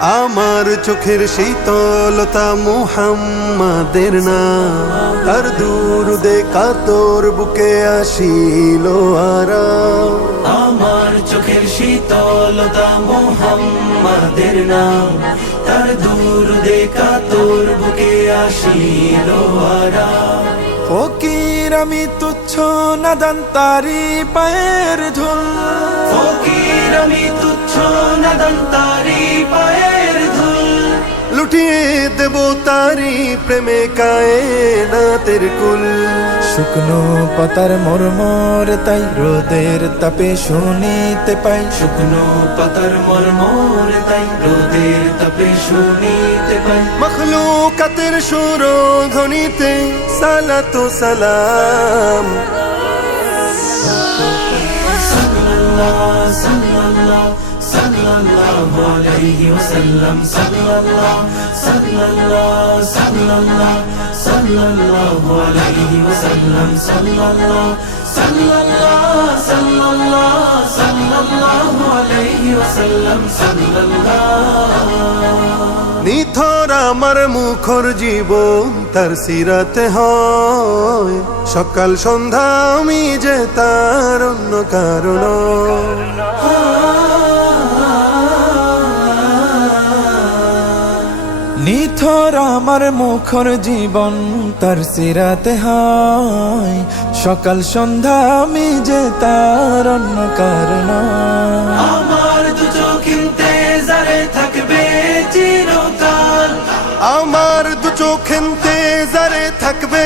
আমার চোখের শীতলতা মুহাম্মাদের নাম, তার দুরুদে কাতর বুকে আসিল আরাম। আমার চোখের শীতলতা মুহাম্মাদের নাম, তার দুরুদে কাতর বুকে আসিল আরাম। ফকির আমি তুচ্ছ নাদান তারি পায়ের ধুল, ফকির আমি তুচ্ছ নাদান তারি পায়ের ধুল। লুটিয়ে দেব তারি প্রেমে কায়নাতের কুল। শুকনো পাতার মরমর তাই রোদের তাপে শুনিতে পাই, শুকনো পাতার মরমর তাই রোদের তাপে শুনিতে পাই। মখলুকাতের সুরধ্বনিতে সালাতু সালাম। সাল্লাল্লাহু সাল্লাল্লাহু সাল্লাল্লাহু আলাইহি ওয়াসাল্লাম, সাল্লাল্লাহু সাল্লাল্লাহু সাল্লাল্লাহু সাল্লাল্লাহু আলাইহি ওয়াসাল্লাম, সাল্লাল্লাহু সাল্লাল্লাহু সাল্লাল্লাহু সাল্লাল্লাহু আলাইহি ওয়াসাল্লাম, সাল্লাল্লাহু। নিথর আমার মুখর জীবন তার সিরাতে হয়, সকাল সন্ধ্যা আমি যে তার অন্য কারণ। নিথর আমার মুখর জীবন তার সিরাতে হয়, সকাল সন্ধ্যা আমি যে তার অন্য কারণ। আমার দু চোখিনতে জারে থাকবে চিরকাল, আমার দু চোখেন্তে জারে থাকবে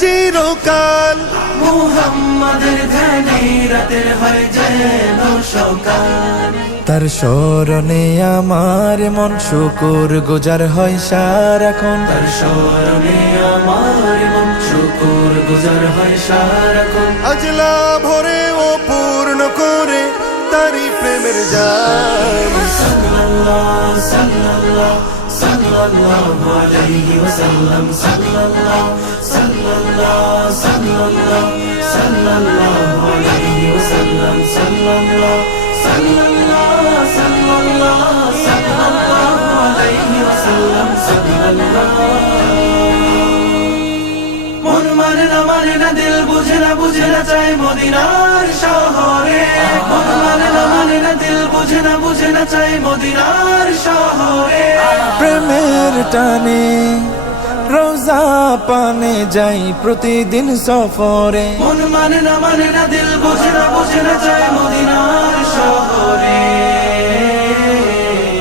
চিরকাল। মুহাম্মাদের ধ্যানে রাতের হয় যেন সকাল। তার স্মরণে আমার মন শুকুর গুজার হয় সারাক্ষণ, তার স্মরণে আমার মন শুকুর গুজার হয় সারাক্ষণ। আজলা ভরে ও পূর্ণ করে তারি প্রেমের জাম। সাল্লাল্লাহু সাল্লাল্লাহু সাল্লাল্লাহু আলাইহি ওয়াসাল্লাম, সাল্লাল্লাহু সাল্লাল্লাহু সাল্লাল্লাহু সাল্লাল্লাহু আলাইহি ওয়াসাল্লাম, সাল্লাল্লাহু সাল্লাল্লাহু সাল্লাল্লাহু সাল্লাল্লাহু আলাইহি ওয়াসাল্লাম, সাল্লাল্লাহু। মন মানে না দিল বুঝে না চায় মদিনার শহরে। মন মানে না দিল বুঝে না চায় মদিনার শহরে। প্রেমের টানে রোজা পানে যাই প্রতিদিন সফরে। মন মানে না দিল বুঝে না চায় মদিনার শহরে।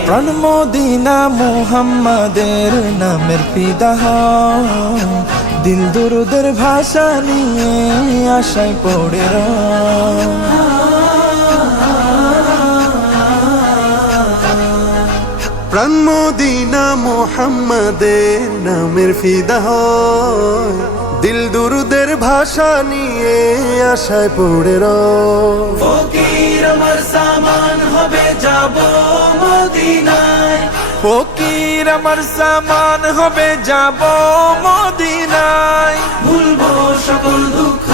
প্রাণ মদিনা মুহাম্মাদের নামের ফিদা হয়, দিল দুরুদের ভাষা নিয়ে আশায় পড়ে রয়। প্রাণ মদিনা মুহাম্মাদের নামের ফিদা হয়, দিল দুরুদের ভাষা নিয়ে আশায় পড়ে রয়। ফকির আমার সামান হবে যাব মদিনায়, ফকির আমার সামান হবে যাব মদিনায়। ভুলবো সকল দুঃখ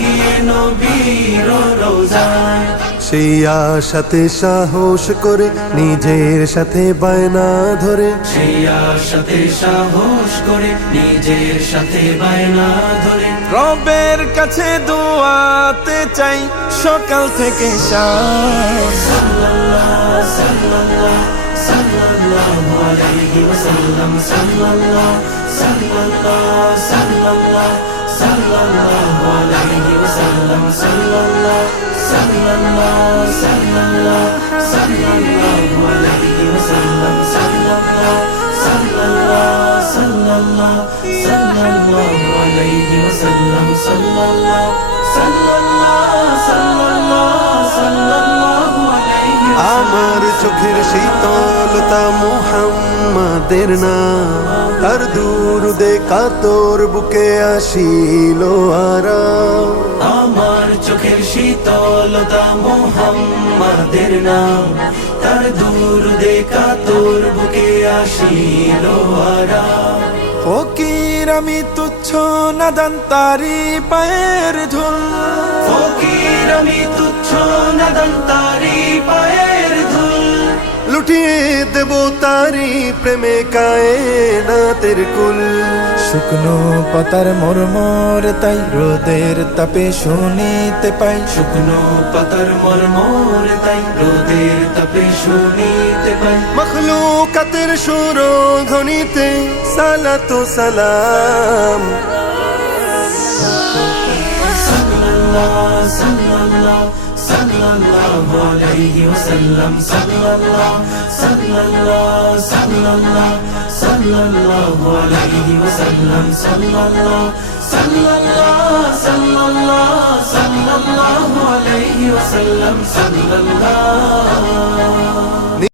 গিয়ে নবীর রোজায়। সেই আশাতে সাহস করে নিজের সাথে বায়না ধরে, সেই আশাতে সাহস করে নিজের সাথে বায়না ধরে। রবের কাছে দোয়াতে চাই সকাল থেকে শাম। সাল্লাল্লাহু সাল্লাল্লাহু সাল্লাল্লাহু আলাইহি ওয়াসাল্লাম, সাল্লাল্লাহু সাল্লাল্লাহু সাল্লাল্লাহু সাল্লাল্লাহু আলাইহি ওয়াসাল্লাম, সাল্লাল্লাহু সাল্লাল্লাহু সাল্লাল্লাহু সাল্লাল্লাহু আলাইহি ওয়াসাল্লাম, সাল্লাল্লাহু সাল্লাল্লাহু সাল্লাল্লাহু সাল্লাল্লাহু আলাইহি ওয়াসাল্লাম, সাল্লাল্লাহু সাল্লাল্লাহু সাল্লাল্লাহু সাল্লাল্লাহু আলাইহি। আমার চোখের শীতলতা মুহাম্মাদের নাম, তার দুরুদে কাতর বুকে আসিল আরাম। আমার চোখের শীতলতা মুহাম্মাদের নাম, তার দুরুদে কাতর বুকে আসিল আরাম। ফকির আমি তুচ্ছ নাদান তারি পায়ের ধুল, ফকির আমি তুচ্ছ নাদান তারি পায়ের ধুল। লুটিয়ে দেব তারি প্রেমে কায়নাতের কুল। শুকনো পাতার মরমর তাই রোদের তাপে শুনিতে পাই, শুকনো পাতার মরমর তাই রোদের তাপে শুনিতে পাই। মখলুকাতের সুরধ্বনিতে সালাতু সালাম। সাল্লাল্লাহু সাল্লাল্লাহু সাল্লাল্লাহু আলাইহি ওয়াসাল্লাম, সাল্লাল্লাহু সাল্লাল্লাহু সাল্লাল্লাহু সাল্লাল্লাহু আলাইহি ওয়াসাল্লাম, সাল্লাল্লাহু সাল্লাল্লাহু সাল্লাল্লাহু সাল্লাল্লাহু আলাইহি ওয়াসাল্লাম, সাল্লাল্লাহু